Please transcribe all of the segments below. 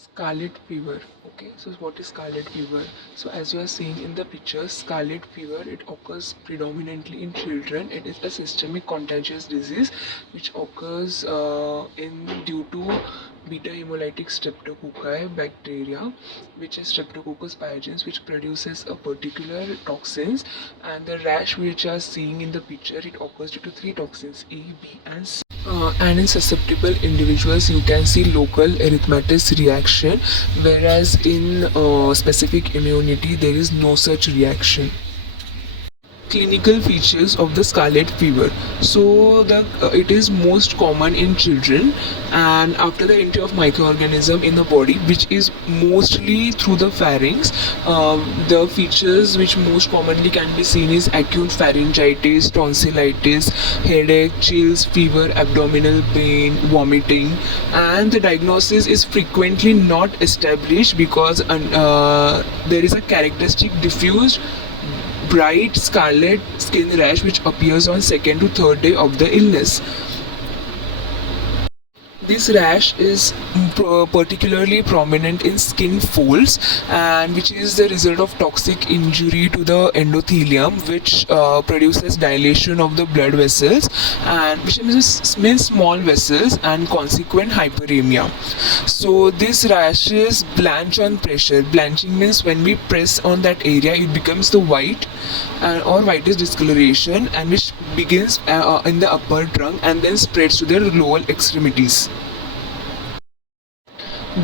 Scarlet fever. Okay, so what is scarlet fever? So as you are seeing in the picture, scarlet fever, it occurs predominantly in children. It is a systemic contagious disease which occurs in due to beta hemolytic streptococci bacteria, which is Streptococcus pyogenes, which produces a particular toxins. And the rash which you are seeing in the picture, it occurs due to three toxins: A, B, and C. And in susceptible individuals, you can see local erythematous reaction, whereas in specific immunity, there is no such reaction. Clinical features of the scarlet fever. So it is most common in children, and after the entry of microorganism in the body, which is mostly through the pharynx. The features which most commonly can be seen is acute pharyngitis, tonsillitis, headache, chills, fever, abdominal pain, vomiting. And the diagnosis is frequently not established because there is a characteristic diffuse bright scarlet skin rash which appears on second to third day of the illness. This rash is particularly prominent in skin folds, and which is the result of toxic injury to the endothelium, which produces dilation of the blood vessels, and which means small vessels, and consequent hyperemia. So this rashes blanch on pressure. Blanching means when we press on that area, it becomes the white or whitish discoloration, and which begins in the upper trunk and then spreads to the lower extremities.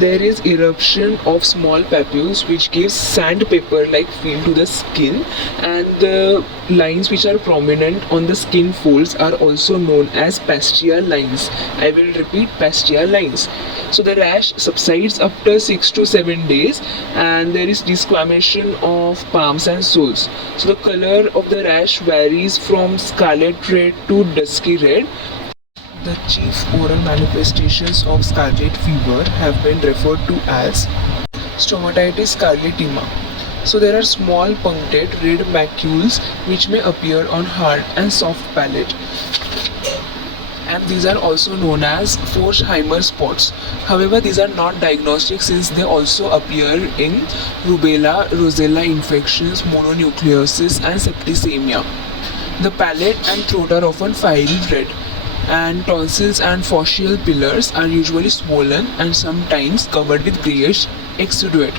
There is eruption of small papules which gives sandpaper like feel to the skin, and the lines which are prominent on the skin folds are also known as Bacterial lines. I will repeat, Bacterial lines. So the rash subsides after 6 to 7 days, and there is discoloration of palms and soles. So the color of the rash varies from scarlet red to dusky red. The chief oral manifestations of scarlet fever have been referred to as stomatitis scarlatima. So there are small punctate red macules which may appear on hard and soft palate, and these are also known as Forchheimer spots. However, these are not diagnostic since they also appear in rubella, rosella infections, mononucleosis, and septicemia. The palate and throat are often fiery red, and tonsils and facial pillars are usually swollen and sometimes covered with grayish exudate.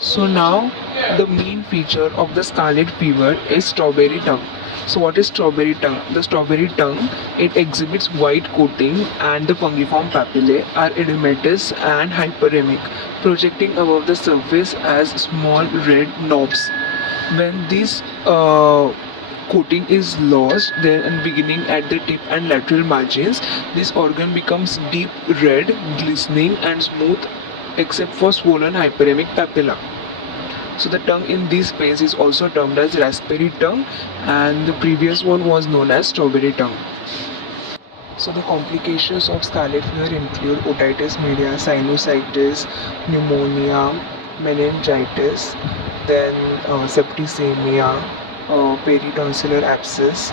So now the main feature of the scarlet fever is strawberry tongue. So what is strawberry tongue? The strawberry tongue, it exhibits white coating, and the fungiform papillae are edematous and hyperemic, projecting above the surface as small red knobs. When these coating is lost then and beginning at the tip and lateral margins, this organ becomes deep red, glistening and smooth except for swollen hyperemic papilla. So the tongue in this phase is also termed as raspberry tongue, and the previous one was known as strawberry tongue. So the complications of scarlet fever include otitis media, sinusitis, pneumonia, meningitis, then septicemia, peritonsillar abscess,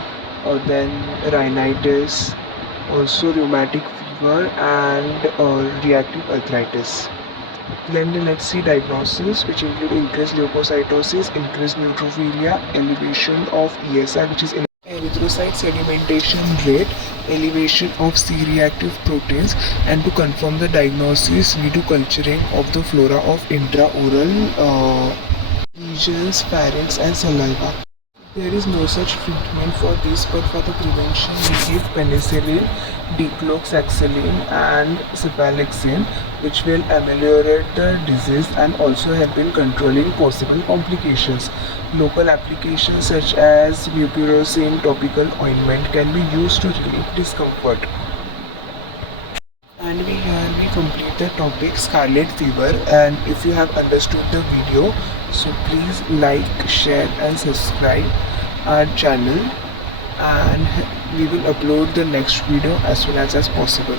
then rhinitis, also rheumatic fever, and reactive arthritis. Then let's see diagnosis, which include increased leukocytosis, increased neutrophilia, elevation of ESR, which is erythrocyte sedimentation rate, elevation of C-reactive proteins, and to confirm the diagnosis, we do culturing of the flora of intraoral lesions, pharynx, and saliva. There is no such treatment for this, but for the prevention we give penicillin, dicloxacillin and cephalexin, which will ameliorate the disease and also help in controlling possible complications. Local applications such as mupirocin topical ointment can be used to relieve discomfort. And we complete the topic scarlet fever, and if you have understood the video, so please like, share and subscribe our channel, and we will upload the next video as soon as possible.